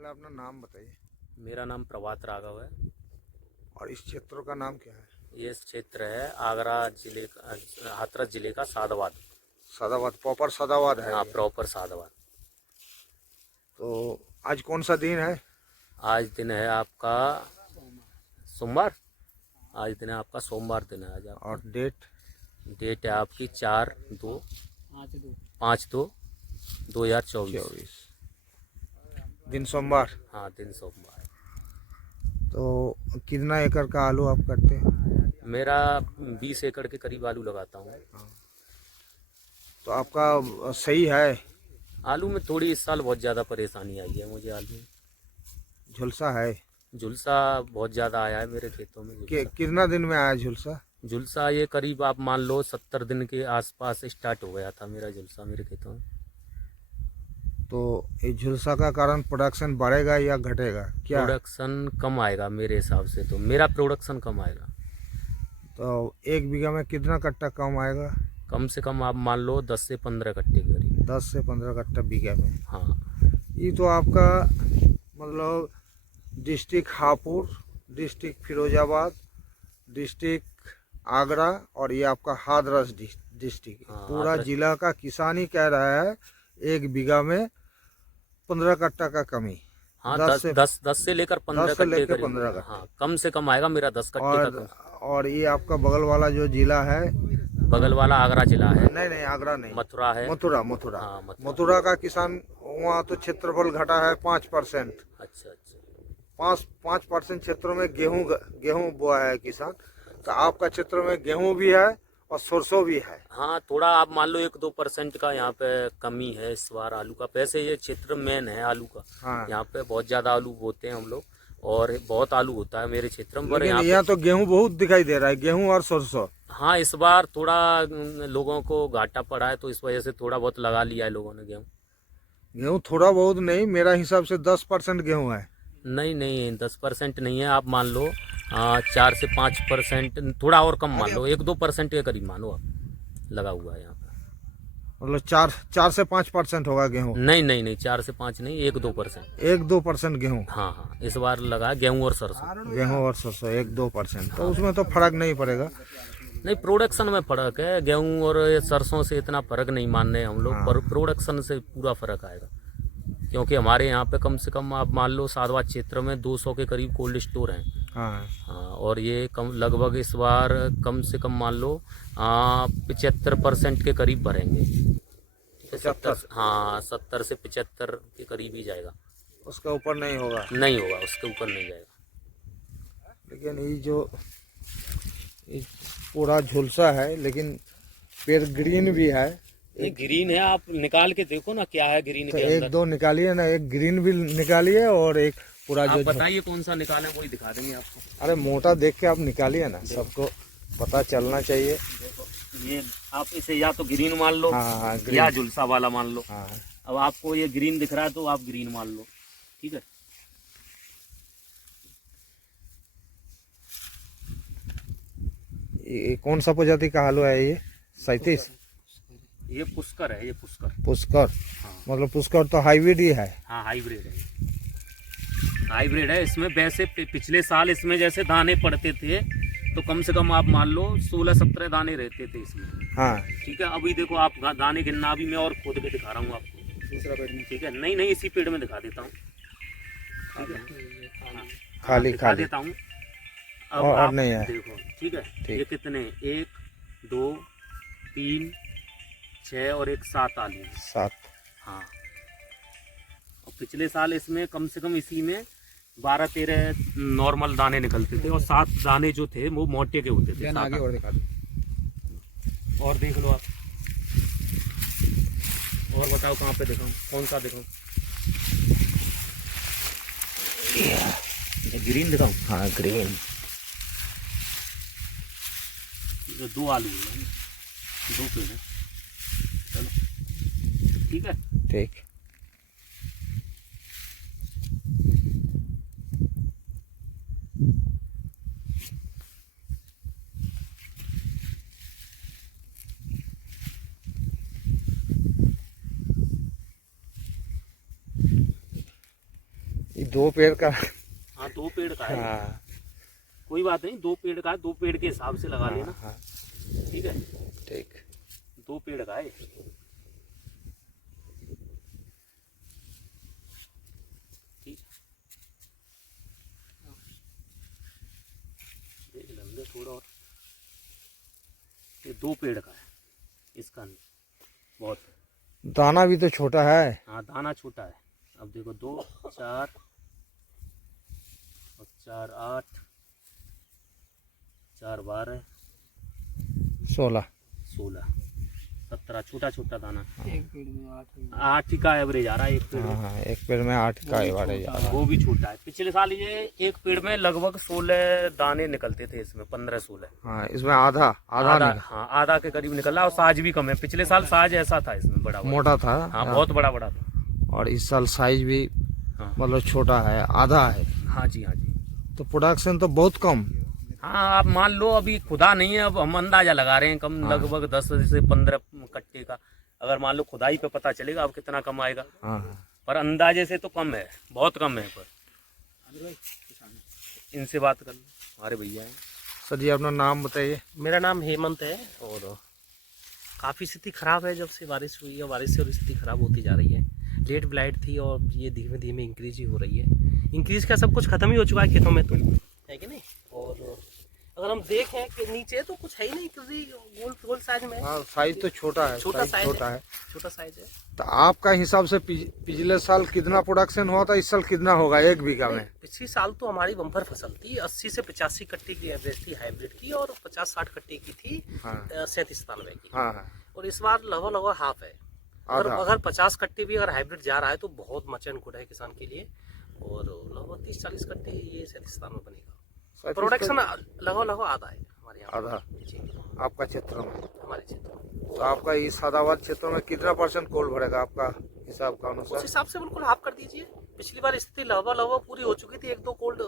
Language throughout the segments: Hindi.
पहले अपना नाम बताइए। मेरा नाम प्रभात राघव है। और इस क्षेत्र का नाम क्या है? ये क्षेत्र है आगरा जिले का, हाथरस जिले का साधवाद। सदाबाद, प्रॉपर सदाबाद है हाँ, ये। प्रॉपर साधवाद। तो आज कौन सा दिन है? आज दिन है आपका सोमवार। आज दिन है आपका सोमवार दिन है आज आपका। और डेट? डेट है आपकी 4/2/2024। 24 दिन सोमवार। हाँ, दिन सोमवार। तो कितना एकड़ का आलू आप करते हैं? मेरा 20 एकड़ के करीब आलू लगाता हूँ। तो आपका सही है? आलू में थोड़ी इस साल बहुत ज़्यादा परेशानी आई है मुझे। आलू में झुलसा है? झुलसा बहुत ज़्यादा आया है मेरे खेतों में। कितना दिन में आया झुलसा? झुलसा ये करीब आप मान लो 70 दिन के आसपास स्टार्ट हो गया था मेरा झुलसा मेरे खेतों में। तो इस झुलसा का कारण प्रोडक्शन बढ़ेगा या घटेगा क्या? प्रोडक्शन कम आएगा मेरे हिसाब से, तो मेरा प्रोडक्शन कम आएगा। तो 1 बीघा में कितना कट्टा कम आएगा? कम से कम आप मान लो 10 से 15 कट्टे के करीब। 10 से 15 कट्टा बीघा में? हाँ। ये तो आपका मतलब district Hapur, district Firozabad, district Agra और ये आपका हाथरस डिस्ट्रिक्ट, हाँ, पूरा हाथरस। जिला का किसान ही कह रहा है 1 बीघा में 15 कट्टा का कमी। हाँ, 10 से 10 से लेकर 15 10 से कट्टे लेकर करीब। 15 कट्टे। हाँ, कम से कम आएगा मेरा 10 कट्टे का कम। और ये आपका बगल वाला जो जिला है? बगल वाला आगरा जिला है। नहीं, आगरा नहीं, मथुरा है। मथुरा। हाँ, मथुरा का किसान, वहाँ तो क्षेत्रफल घटा है 5%। अच्छा अच्छा। 5% क्षेत्रों में गेहूं बोआ है किसान। तो आपका क्षेत्र में गेहूं भी है और सरसों भी है। हाँ, थोड़ा आप मान लो 1-2% का यहाँ पे कमी है इस बार आलू का। वैसे ये क्षेत्र मेन है आलू का। हाँ। यहाँ पे बहुत ज़्यादा आलू बोते हैं हम लोग, और बहुत आलू होता है मेरे क्षेत्र में। पर लेकिन यहाँ यहाँ तो गेहूं बहुत दिखाई दे रहा है, गेहूं और सरसों। हाँ, इस बार थोड़ा लोगों को घाटा पड़ा है, तो इस वजह से थोड़ा बहुत लगा लिया है लोगों ने गेहूँ। गेहूं थोड़ा बहुत नहीं, मेरा हिसाब से 10% गेहूं है। नहीं नहीं, 10% नहीं है। आप मान लो 4 से 5%, थोड़ा और कम मान लो, 1-2% के करीब मानो आप लगा हुआ है यहाँ पे। मतलब 4 से 5% होगा गेहूं? नहीं नहीं नहीं, 4 से 5 नहीं, 1-2%। 1-2% गेहूं? हाँ हाँ, इस बार लगा गेहूँ और सरसों। गेहूं और सरसों 1-2%, तो उसमें तो फर्क नहीं पड़ेगा। नहीं, प्रोडक्शन में फर्क है। गेहूं और ये सरसों से इतना फर्क नहीं मान रहे हम लोग, हाँ। पर प्रोडक्शन से पूरा फर्क आएगा। क्योंकि हमारे यहाँ पे कम से कम आप मान लो साधवा क्षेत्र में 200 के करीब कोल्ड स्टोर हैं। हाँ। हाँ, और ये कम लगभग इस बार कम से कम मान लो 75% के करीब भरेंगे। 75? हाँ, 70 से 75 के करीब ही जाएगा। उसका ऊपर नहीं होगा? नहीं होगा, उसके ऊपर नहीं जाएगा। लेकिन ये पूरा झुलसा है, लेकिन पेड़ ग्रीन भी है। ये ग्रीन है, आप निकाल के देखो ना क्या है ग्रीन तो के अंदर। 1-2 निकालिए ना, एक ग्रीन भी निकालिए और एक पूरा आप जो बताइए कौन सा निकालें, वही दिखा देंगे आपको। अरे मोटा देख के आप निकालिए ना, सबको पता चलना चाहिए। देखो, ये आप इसे या तो ग्रीन मान लो, हाँ, ग्रीन। या झुलसा वाला मान लो। हाँ। अब आपको ये ग्रीन दिख रहा है तो आप ग्रीन मान लो, ठीक है। ये कौन सा प्रजाति का आलू है ये? 37? ये पुष्कर है, ये पुष्कर। पुष्कर? हाँ। मतलब पुष्कर तो हाइब्रिड ही है। हाँ, हाइब्रिड है, हाइब्रिड है। इसमें वैसे पिछले साल इसमें जैसे दाने पड़ते थे, तो कम से कम आप मान लो 16-17 दाने रहते थे इसमें। हाँ। ठीक है, अभी देखो आप दाने गिनना, अभी मैं और खोद के दिखा रहा हूँ आपको दूसरा पेड़ में। ठीक है, नहीं नहीं, इसी पेड़ में दिखा देता हूँ। ठीक है, हाँ, खाली दिखा देता हूँ। अब और आप नहीं है। देखो, ठीक है। ठीक। ये कितने, 1 2 3 6 और 1 7 आलू हैं। 7? हाँ, और पिछले साल इसमें कम से कम इसी में 12-13 नॉर्मल दाने निकलते थे, और 7 दाने जो थे वो मोटे के होते थे। आगे और दिखा दो। और देख लो आप, और बताओ कहाँ पे दिखाऊं, कौन सा दिखाऊं? ग्रीन दिखाऊं? हाँ, ग्रीन। जो 2 आलू हैं, 2 पेड़ हैं। चलो, ठीक है। ठीक। ये 2 पेड़ का। हाँ 2 पेड़ का है। हाँ कोई बात नहीं, 2 पेड़ का है, 2 पेड़ के हिसाब से लगा लेना। हाँ ठीक है, ठीक। 2 पेड़ का है। ठीक, देख लेंगे थोड़ा और। ये 2 पेड़ का है, इसका नहीं बहुत। दाना भी तो छोटा है। हाँ दाना छोटा है। अब देखो 2 4 और 4 8 4 12 16 16 17, छोटा छोटा दाना। एक पेड़ में 8 का एवरेज आ रहा है एक पेड़ हाँ में। हाँ, एक पेड़ में 8 का एवरेज आ रहा है। वो भी छोटा है। पिछले साल ये एक पेड़ में लगभग 16 दाने निकलते थे, इसमें 15-16। हाँ, इसमें आधा आधा आधा, निकला। हाँ आधा के करीब निकला। और साइज भी कम है। पिछले साल साइज ऐसा था इसमें, बड़ा बड़ा। मोटा था। हाँ बहुत बड़ा बड़ा था। और इस साल साइज भी हाँ मतलब छोटा है, आधा है। हाँ जी, हाँ जी। तो प्रोडक्शन तो बहुत कम। हाँ आप मान लो अभी खुदा नहीं है, अब हम अंदाजा लगा रहे हैं कम। हाँ। लगभग 10 से 15 कट्टे का। अगर मान लो खुदाई पे पता चलेगा अब कितना कम आएगा, हाँ पर अंदाजे से तो कम है, बहुत कम है। पर इनसे बात कर लो, हमारे भैया हैं। सर जी अपना नाम बताइए। मेरा नाम हेमंत है और काफ़ी स्थिति ख़राब है। जब से बारिश हुई है, बारिश से और स्थिति ख़राब होती जा रही है। लेट ब्लाइट थी और ये धीमे धीमे इंक्रीज ही हो रही है। इंक्रीज का सब कुछ ख़त्म ही हो चुका है खेतों में, तो है कि नहीं। और अगर हम देखें कि नीचे तो कुछ है ही नहीं, क्योंकि गोल साइज में है। हाँ साइज तो छोटा है, छोटा साइज छोटा है। छोटा साइज है। तो आपका हिसाब से पिछले साल कितना प्रोडक्शन हुआ था, इस साल कितना होगा 1 बीघा में? पिछले साल तो हमारी बम्पर फसल थी। 80 से 85 कट्टे की एवरेज थी हाइब्रिड की, और 50-60 कट्टे की थी हाँ 37-97 की। हाँ हाँ और इस बार लगभग हाफ है। अगर 50 कट्टे भी अगर हाइब्रिड जा रहा है तो बहुत मच एंड गुड है किसान के लिए। और लगभग 30-40 कट्टे ये 37 में बनेगा। प्रोडक्शन लगभग आधा है हमारे यहाँ। आधा जी आपका क्षेत्र में। हमारे क्षेत्र में। तो आपका इस सदाबाद क्षेत्र में कितना % कोल्ड भरेगा आपका हिसाब का उस अनुसार? हिसाब से बिल्कुल हाफ कर दीजिए। पिछली बार स्थिति लगभग पूरी हो चुकी थी। 1-2 कोल्ड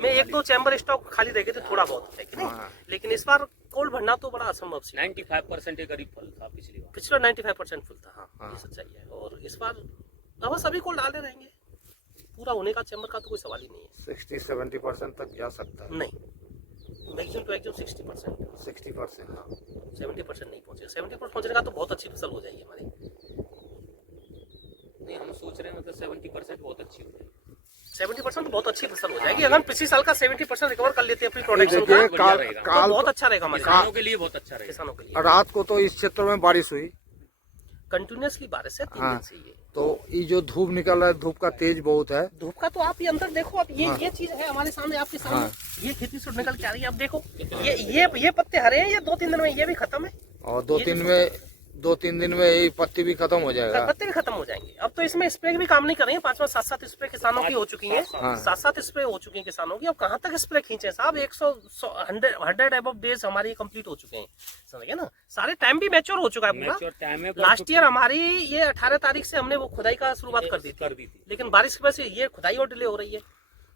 में 1-2 चैम्बर स्टॉक खाली रह गए थे, थोड़ा बहुत है कि नहीं। हाँ। लेकिन इस बार कोल्ड भरना तो बड़ा असंभव सी। 95% के करीब फल था पिछली बार। पिछला 95% फुल था। हाँ हाँ। ये सच्चाई है। और इस बार लगभग सभी कोल्ड डाले रहेंगे। पूरा होने का चैम्बर का तो कोई सवाल ही नहीं है। 60-70% तक जा सकता है। नहीं, मैक्सिमम टू मैक्सिमम 60%। 60%। हाँ 70% नहीं पहुंचेगा। 70% पहुंचने का तो बहुत अच्छी फसल हो जाएगी हमारी। नहीं हम सोच रहे हैं मतलब 70% बहुत अच्छी हो जाएगी। 70% बहुत अच्छी फसल हो जाएगी। अगर हम पिछले साल का 70% रिकवर कर लेते हैं अपनी प्रोडक्शन देखिए, का, बढ़िया रहेगा। तो बहुत अच्छा रहेगा हमारे किसानों के लिए बहुत अच्छा रहेगा। किसानों के लिए। रात को तो इस क्षेत्र में बारिश हुई, कंटिन्यूसली बारिश है 3 हाँ। दिन से ये। तो ये जो धूप निकल रहा है, धूप का तेज बहुत है। धूप का तो आप ये अंदर देखो। अब हाँ। ये चीज है हमारे सामने, आपके सामने। हाँ। ये खेती से निकल के आ रही है। अब देखो ये पत्ते हरे हैं। ये 2-3 दिन में ये भी खत्म है। और 2-3 दिन में ये पत्ती भी खत्म हो जाएगा। पत्ते भी खत्म हो जाएंगे। अब तो इसमें स्प्रे की भी काम नहीं कर रहे हैं। 5-5, 7-7 स्प्रे किसानों की हो चुकी हैं। हाँ। 7-7 स्प्रे हो चुकी हैं किसानों की। अब कहाँ तक स्प्रे खींचे साहब। 100 अबव डेज हमारी कंप्लीट हो चुके हैं, समझ गए ना। सारे टाइम भी मैच्योर हो चुका है पूरा। मैच्योर टाइम है। लास्ट ईयर हमारी ये 18 तारीख से हमने वो खुदाई का शुरुआत कर दी थी। लेकिन बारिश की वजह से ये खुदाई और डिले हो रही है।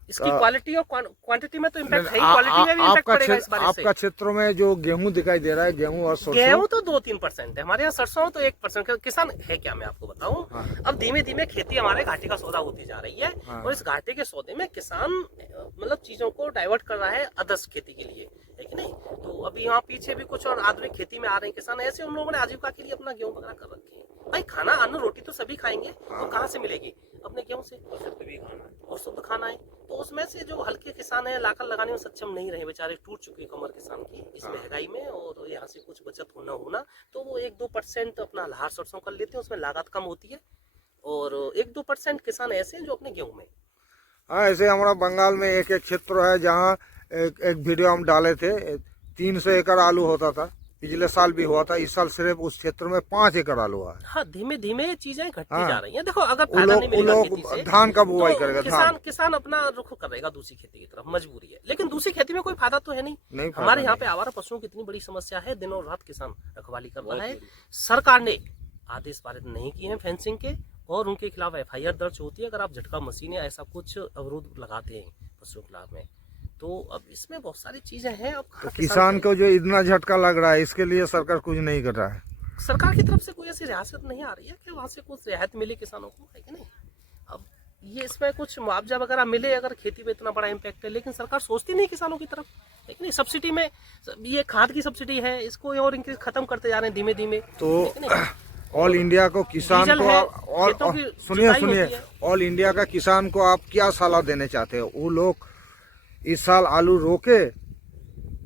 इसकी क्वालिटी और क्वांटिटी में तो इम्पैक्ट है ही, क्वालिटी में भी इम्पैक्ट पड़ेगा इस बारिश से। आपका क्षेत्रों में जो गेहूं दिखाई दे रहा है, गेहूं और सरसों, गेहूं तो 2-3% है हमारे यहाँ। सरसों तो 1%। किसान है क्या, मैं आपको बताऊं। हाँ। अब धीमे धीमे खेती हमारे घाटे का सौदा होती जा रही है। हाँ। और इस घाटे के सौदे में किसान मतलब चीजों को डाइवर्ट कर रहा है अदर्स खेती के लिए, है कि नहीं। तो अभी यहाँ पीछे भी कुछ और आधुनिक खेती में आ रहे हैं किसान। ऐसे उन लोगों ने आजीविका के लिए अपना गेहूं वगैरह कर रखे हैं। भाई खाना, अन्न, रोटी तो सभी खाएंगे, तो कहाँ से मिलेगी? अपने गेहूं से। और शुद्ध खाना है। तो उसमें से जो हल्के किसान है, लाकर लगाने में सक्षम नहीं रहे बेचारे, टूट चुके कमर किसान की इस महंगाई में। और यहाँ से कुछ बचत होना तो वो 1-2% अपना लहार सरसों कर लेते हैं। उसमें लागत कम होती है। और 1-2% किसान ऐसे हैं जो अपने गेहूं में। हाँ ऐसे हमारा बंगाल में एक क्षेत्र है जहाँ एक वीडियो हम डाले थे, 300 एकड़ आलू होता था। पिछले साल भी हुआ था। इस साल सिर्फ उस क्षेत्र में 5 एकड़ आलू हुआ है। हाँ धीमे धीमे चीजें घटती हाँ। जा रही हैं। देखो अगर फायदा नहीं मिलेगा खेती से, धान का बुआई तो करेगा। किसान अपना रुख करेगा दूसरी खेती की तरफ, मजबूरी है। लेकिन दूसरी खेती में कोई फायदा तो है नहीं फायदा हमारे यहाँ नहीं। पे आवारा पशुओं की इतनी बड़ी समस्या है। दिन और रात किसान रखवाली कर रहा है। सरकार ने आदेश पारित नहीं किए हैं फेंसिंग के, और उनके खिलाफ FIR दर्ज होती है अगर आप झटका मशीनें ऐसा कुछ अवरोध लगाते हैं पशुओं के खिलाफ में। तो अब इसमें बहुत सारी चीजें हैं। अब तो किसान को जो इतना झटका लग रहा है, इसके लिए सरकार कुछ नहीं कर रहा है। सरकार की तरफ से कोई ऐसी रियासत नहीं आ रही है कि वहां से कुछ रियायत मिले किसानों को, है कि नहीं। अब ये इसमें कुछ मुआवजा वगैरह मिले, अगर खेती पे इतना बड़ा इम्पैक्ट है, लेकिन सरकार सोचती नहीं किसानों की तरफ, लेकिन नहीं। सब्सिडी में ये खाद की सब्सिडी है, इसको और इनके खत्म करते जा रहे हैं धीमे धीमे। तो ऑल इंडिया को किसान डीजल को है, और खेतों की सुनिए जुताई सुनिए, होती है। ऑल इंडिया का किसान को आप क्या सलाह देने चाहते हो? वो लोग इस साल आलू रोके,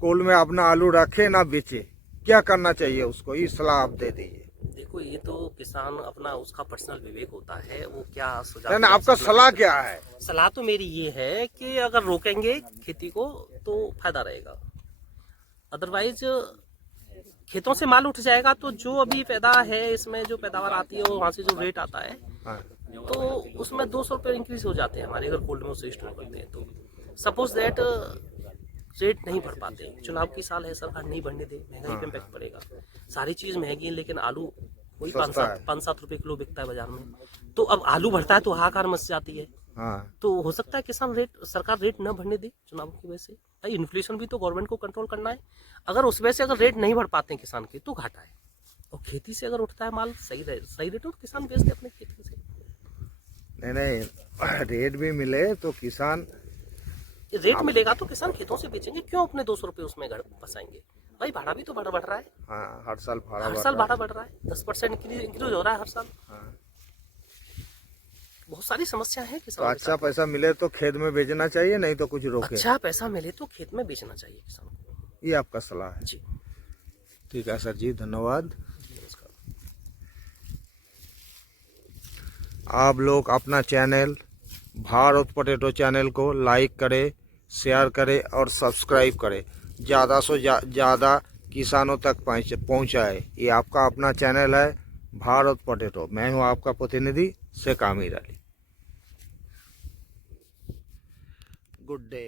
कोल में अपना आलू रखे ना बेचे, क्या करना चाहिए उसको? ये सलाह आप दे दीजिए। देखो, ये तो किसान अपना उसका पर्सनल विवेक होता है, वो क्या सुझाव नहीं, दे आपका सकते सलाह हैं। क्या है? सलाह तो मेरी ये है कि अगर रोकेंगे खेती को तो फायदा रहेगा, अदरवाइज खेतों से माल उठ जाएगा तो जो अभी पैदा है इसमें जो पैदावार आती है वहाँ से जो रेट आता है हाँ। तो उसमें 200 रुपये इंक्रीज हो जाते हैं हमारे, अगर कोल्ड में उसे स्टोर करते हैं तो। सपोज दैट रेट नहीं बढ़ पाते, चुनाव की साल है, सरकार नहीं बढ़ने दे, महंगाई पे इम्पैक्ट पड़ेगा। सारी चीज महंगी है, लेकिन आलू वही सस्ता है। 5-7 रुपए किलो बिकता है बाजार में। तो अब आलू बढ़ता है तो हाहाकार मच जाती है। हाँ, तो हो सकता है किसान सरकार रेट न बढ़ने दे चुनाव की वजह से। भाई इन्फ्लेशन भी तो गवर्नमेंट को कंट्रोल करना है, अगर उस वजह से अगर रेट नहीं बढ़ पाते हैं किसान के तो घाटा है। और खेती से अगर उठता है माल सही रेट, और किसान बेचते अपने खेती से। नहीं, रेट भी मिले तो किसान रेट मिलेगा तो किसान खेतों से बेचेंगे, क्यों अपने 200 रुपये उसमें फंसाएंगे? भाई भाड़ा भी तो बढ़ रहा है, हाँ, हर साल भाड़ा हर बढ़ साल रहा भाड़ा बढ़ रहा है, 10% इंक्रीज हो रहा है हर साल। हाँ। बहुत सारी समस्या है तो किसानों के अच्छा साथ। पैसा मिले तो खेत में बेचना चाहिए, नहीं तो कुछ रोके। अच्छा पैसा मिले तो खेत में बेचना चाहिए किसान को। ये आपका सलाह है। जी ठीक है सर जी, धन्यवाद। नमस्कार। आप लोग अपना चैनल भारत पोटैटो चैनल को लाइक करें, शेयर करें और सब्सक्राइब करें, ज़्यादा से ज़्यादा किसानों तक पहुँचाए। ये आपका अपना चैनल है भारत पोटैटो। मैं हूँ आपका प्रतिनिधि शेख आमिर अली। Good day.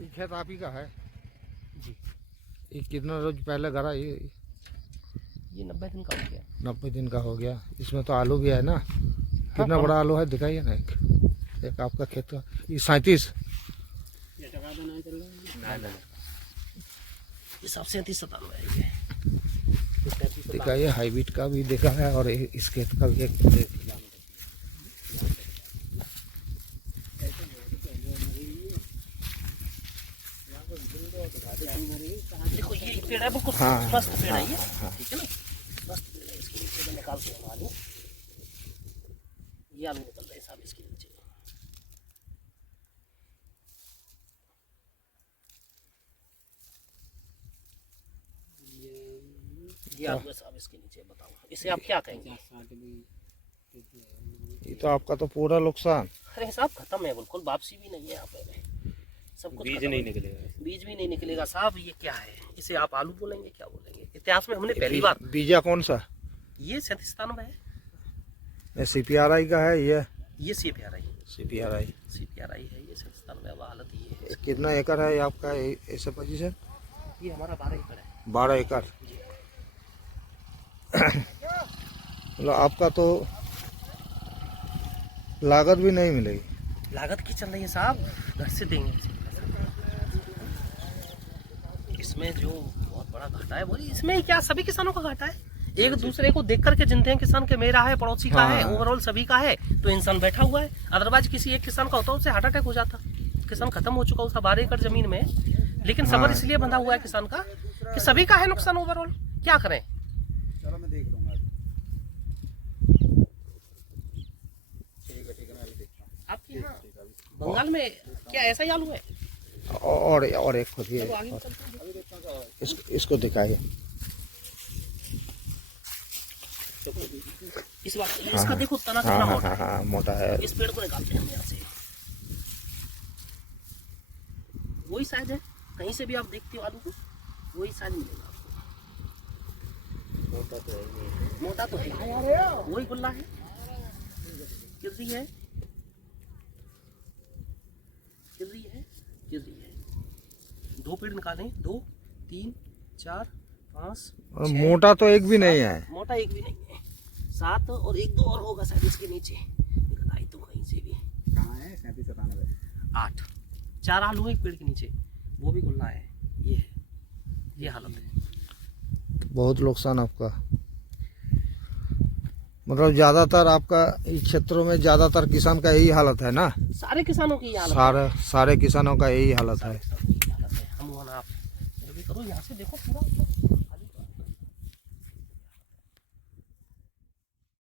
ये खेत आप ही का है जी, ये कितना रोज पहले गड़ा? ये 90 दिन का हो गया। 90 दिन का हो गया। इसमें तो आलू भी है ना? कितना बड़ा आलू है दिखाइए ना। एक आपका खेत का ये 37 ये सबसे 37 है ये। दिखाइए, हाइब्रिड का भी देखा है और इस खेत का भी एक देखो ये पेड़ है, बिल्कुल हाँ, स्वस्थ पेड़ है ये, ठीक है ना? स्वस्थ पेड़ है, इसके नीचे मैं निकाल दूंगा आलू। ये आलू निकल रहे हैं साहब इसके नीचे। ये आलू है साहब इसके नीचे। बताओ इसे आप क्या कहेंगे? ये तो आपका तो पूरा नुकसान। अरे साहब खत्म है, बिल्कुल वापसी भी नहीं है यहाँ पे। सब कुछ बीज खत्म नहीं है। निकलेगा, बीज भी नहीं निकलेगा साहब। ये क्या है? इसे आप आलू बोलेंगे, क्या बोलेंगे? इतिहास में हमने पहली बार। बीजा कौन सा? ये 37 है, ये CPRI का है। ये CPRI CPRI है, ये 37 अब हालत ये है। कितना एकड़ है आपका ऐसे पोजीशन? ये हमारा 12 एकड़ है। 12 एकड़। मतलब आपका तो लागत भी नहीं मिलेगी। लागत की चल रही है साहब, घर से देंगे इसे। इसमें जो बहुत बड़ा घाटा है वो इसमें क्या सभी किसानों का घाटा है। एक दूसरे को देख करके जिनते हैं किसान के, मेरा है, पड़ोसी का है, ओवरऑल सभी का है, तो इंसान बैठा हुआ है। अदरवाइज किसी एक किसान का होता है, उससे हार्ट अटैक हो जाता। किसान खत्म हो चुका उसका 12 एकड़ जमीन में, लेकिन सबर इसलिए बंधा हुआ है किसान का कि सभी का है नुकसान ओवरऑल। क्या करें? चलो मैं देख लूंगा। आपके यहाँ बंगाल में क्या ऐसा ही आलू है? और एक खुद चलो आगे चलते हैं। इसको दिखाइए। इस बात इसका देखो तना कितना मोटा है। हाँ, मोटा है। इस पेड़ को निकालते हैं हम यहाँ से। वही साइज है, कहीं से भी आप देखते हो आलू को वही साइज मिलेगा आपको। मोटा तो है, वही गुल्ला है। किर्री है, किर्री है, किर्री है। 2 पेड़ निकालें, 2 3 4 5 और मोटा तो एक भी नहीं है। मोटा एक भी नहीं है। 7 और 1 2 और होगा शायद इसके नीचे, निकल आई तो कहीं से भी। कहाँ है? 37 97 8 4 आलू है एक पेड़ के नीचे, वो भी गुल्ला है। ये है, ये हालत है। बहुत नुकसान आपका। मतलब ज्यादातर आपका इस क्षेत्रों में ज्यादातर किसान का यही हालत है ना? सारे किसानों की ये हालत सारे किसानों का यही हालत है। है। हम आप ये भी करो, यहाँ से देखो पूरा